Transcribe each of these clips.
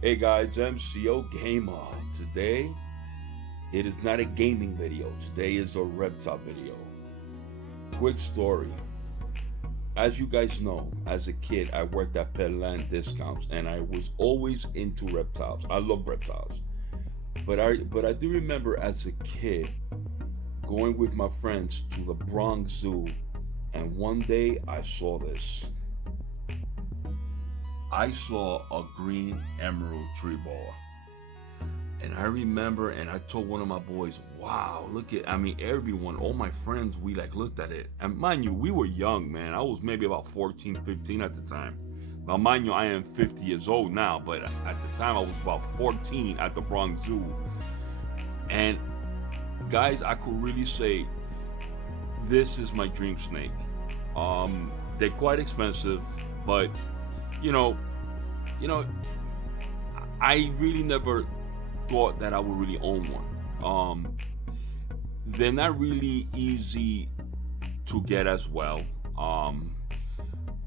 Hey guys, MCO Gamer. Today, it is not a gaming video. Today is a reptile video. Quick story. As you guys know, as a kid, I worked at Petland Discounts and I was always into reptiles. I love reptiles. But I do remember as a kid going with my friends to the Bronx Zoo, and one day I saw this. I saw a green emerald tree boa. And I remember, and I told one of my boys, wow, look at, everyone, all my friends, we like looked at it. And mind you, we were young, man. I was maybe about 14, 15 at the time. Now, mind you, I am 50 years old now, but at the time I was about 14 at the Bronx Zoo. And guys, I could really say, this is my dream snake. They're quite expensive, but you know, you know, I really never thought that I would really own one. They're not really easy to get as well.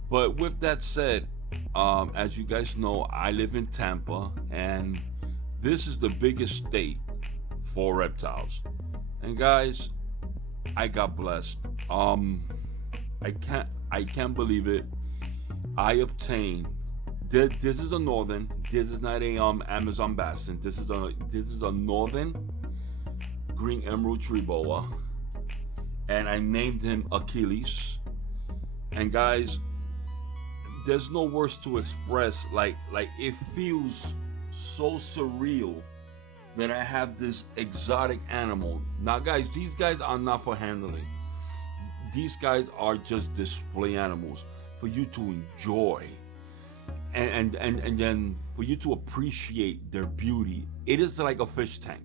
But with that said, as you guys know, I live in Tampa, and this is the biggest state for reptiles. And guys, I got blessed. I can't believe it. I obtained. This is a northern. This is not a Amazon bassin. This is a northern green emerald tree boa, and I named him Achilles. And guys, there's no words to express. Like it feels so surreal that I have this exotic animal. Now, guys, these guys are not for handling. These guys are just display animals for you to enjoy, and then for you to appreciate their beauty. It is like a fish tank.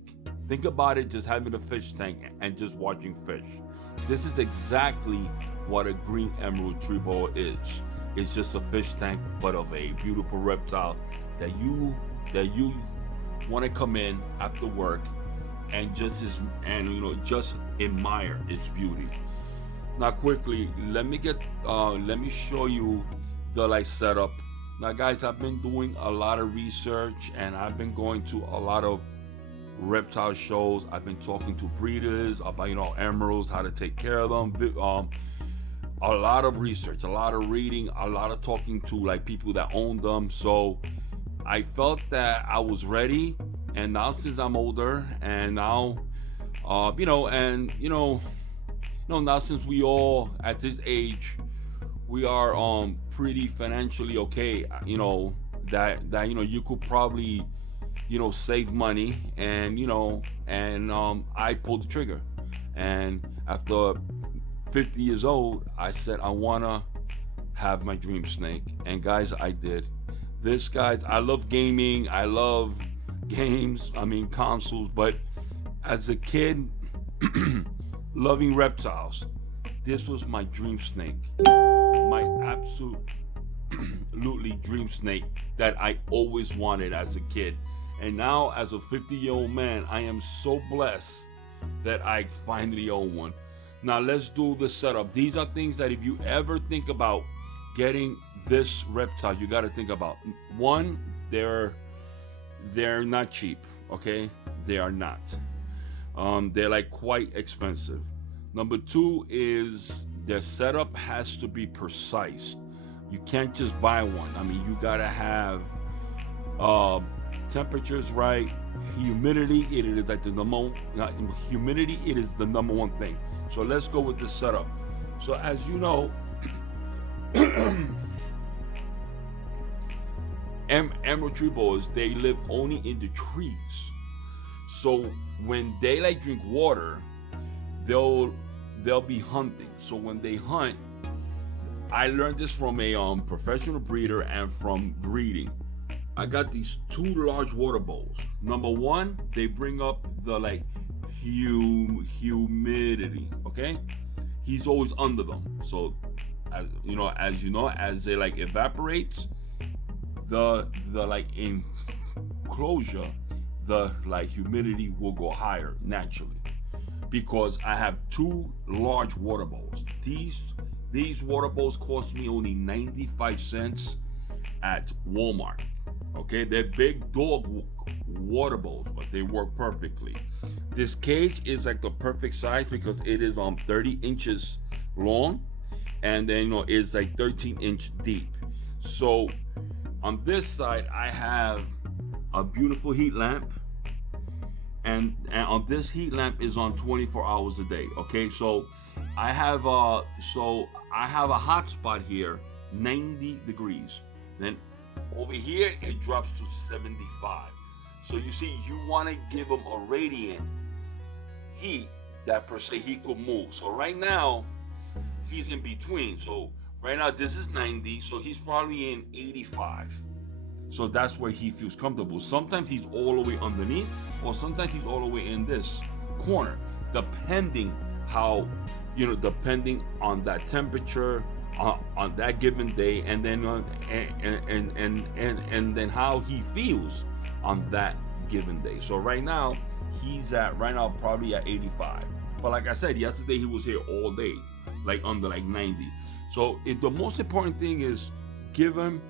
Think about it, just having a fish tank and just watching fish. This is exactly what a green emerald tree boa is. It's just a fish tank, but of a beautiful reptile that you want to come in after work and just admire its beauty. Now, quickly, let me show you the setup. Now, guys, I've been doing a lot of research and I've been going to a lot of reptile shows. I've been talking to breeders about emeralds, how to take care of them. A lot of research, a lot of reading, a lot of talking to people that own them. So I felt that I was ready, and now since I'm older, and now, now since we all at this age, we are pretty financially okay. That you could probably save money, and I pulled the trigger, and after 50 years old, I said I wanna have my dream snake, and guys, I did. This, guys, I love gaming, I love games, consoles, but as a kid, loving reptiles, this was my dream snake, my absolutely dream snake that I always wanted as a kid. And now, as a 50-year-old man, I am so blessed that I finally own one. Now, let's do the setup. These are things that if you ever think about getting this reptile, you got to think about. One, they're not cheap, okay? They are not. They're quite expensive. Number two is their setup has to be precise. You can't just buy one. You gotta have temperatures right, humidity. It is like the number. Humidity. It is the number one thing. So let's go with the setup. So as you know, emerald tree boas, they live only in the trees. So when they drink water, they'll be hunting. So when they hunt, I learned this from a professional breeder and from breeding. I got these two large water bowls. Number one, they bring up the humidity. Okay, he's always under them. So as they evaporates, the enclosure, the humidity will go higher naturally, because I have two large water bowls. These water bowls cost me only 95 cents at Walmart. Okay, they're big dog water bowls, but they work perfectly. This cage is like the perfect size because it is 30 inches long, and then it's like 13-inch deep. So on this side, I have a beautiful heat lamp, and on this heat lamp is on 24 hours a day. Okay, so I have a hot spot here, 90 degrees. Then over here it drops to 75. So you see, you want to give them a radiant heat that per se he could move. So right now he's in between. So right now this is 90, so he's probably in 85. So that's where he feels comfortable. Sometimes he's all the way underneath, or sometimes he's all the way in this corner, depending how, depending on that temperature on that given day, and then and then how he feels on that given day. So right now he's probably at 85. But like I said, yesterday he was here all day, like under like 90. So the most important thing is give him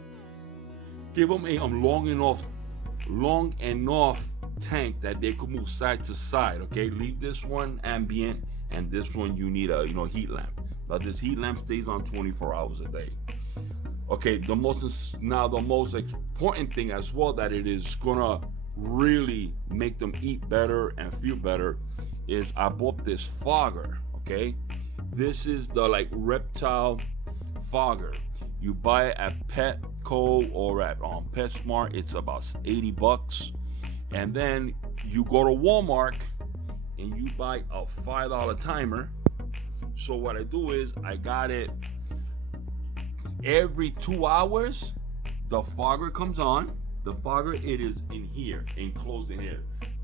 a long enough tank that they could move side to side. Okay, leave this one ambient, and this one you need a heat lamp. But this heat lamp stays on 24 hours a day. Okay, the most important thing as well, that it is gonna really make them eat better and feel better, is I bought this fogger. Okay, this is the like reptile fogger. You buy it at Petco or at PetSmart. It's about $80, and then you go to Walmart and you buy a $5 timer. So what I do is I got it every 2 hours. The fogger comes on. The fogger, it is in here, enclosed in here.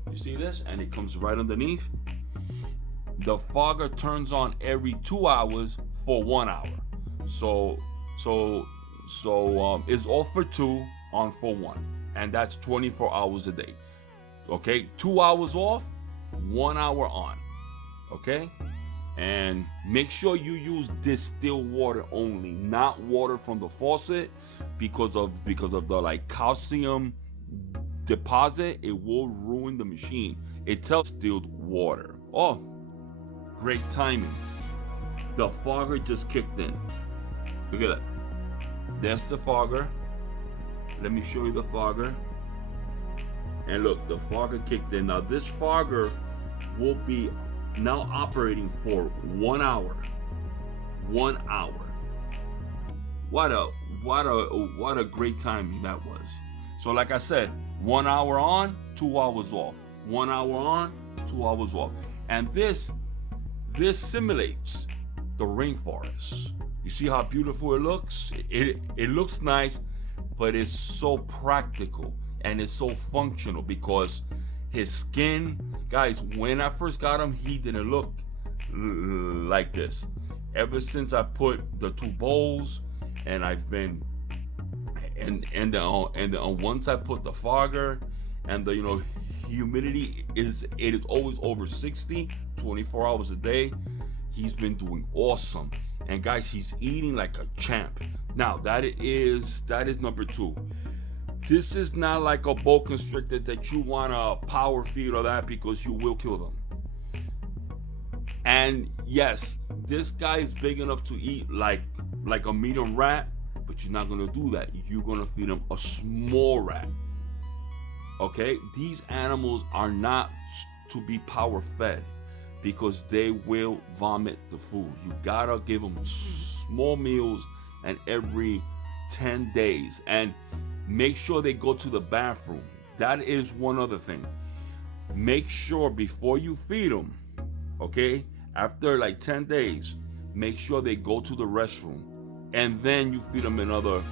You see this, and it comes right underneath. The fogger turns on every 2 hours for 1 hour. So it's off for 2, on for 1, and that's 24 hours a day. Okay, 2 hours off, 1 hour on. Okay, and make sure you use distilled water only, not water from the faucet, because of the like calcium deposit. It will ruin the machine. It tells distilled water. Oh, great timing. The fogger just kicked in. Look at that. That's the fogger. Let me show you the fogger. And look, the fogger kicked in. Now this fogger will be now operating for 1 hour. 1 hour. What a great timing that was. So like I said, 1 hour on, 2 hours off. 1 hour on, 2 hours off. And this simulates the rainforest. You see how beautiful it looks? It looks nice, but it's so practical and it's so functional, because his skin, guys, when I first got him, he didn't look like this. Ever since I put the 2 bowls, and I've been and once I put the fogger, and the humidity is always over 60, 24 hours a day, he's been doing awesome. And guys, he's eating like a champ. Now that is number 2. This is not like a boa constrictor that you want to power feed or that, because you will kill them. And yes, this guy is big enough to eat like a medium rat, but you're not gonna do that. You're gonna feed him a small rat. Okay, these animals are not to be power fed, because they will vomit the food. You gotta give them small meals, and every 10 days. And make sure they go to the bathroom. That is one other thing. Make sure before you feed them, okay, after like 10 days, make sure they go to the restroom, and then you feed them another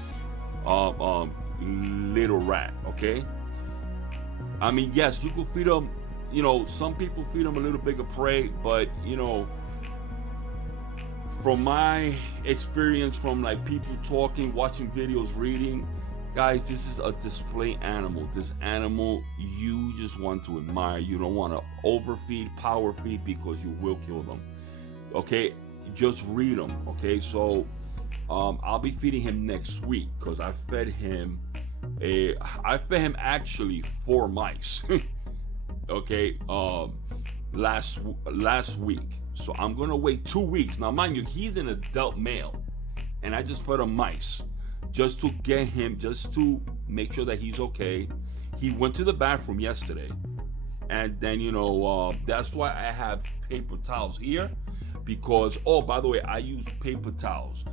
little rat. Okay, I mean, yes, you can feed them. Some people feed them a little bigger prey, but from my experience, from like people talking, watching videos, reading, guys, this is a display animal. This animal you just want to admire. You don't want to overfeed, power feed, because you will kill them. Okay, just read them. Okay, so I'll be feeding him next week, because I fed him I fed him actually 4 mice. Okay, last week. So I'm gonna wait 2 weeks. Now, mind you, he's an adult male, and I just fed him mice, just to get him, just to make sure that he's okay. He went to the bathroom yesterday, and then that's why I have paper towels here, because oh, by the way, I use paper towels.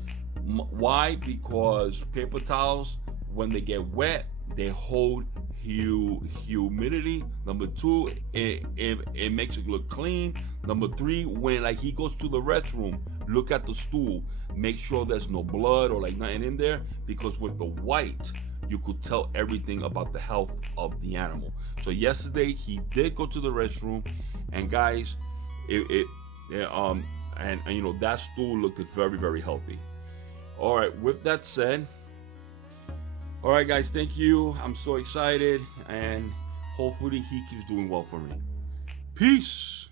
Why? Because paper towels, when they get wet, they hold humidity. Number two, it makes it look clean. Number three, when like he goes to the restroom, look at the stool, make sure there's no blood or like nothing in there, because with the white, you could tell everything about the health of the animal. So yesterday he did go to the restroom, and guys, and that stool looked very, very healthy. All right, with that said, all right, guys, thank you. I'm so excited, and hopefully he keeps doing well for me. Peace.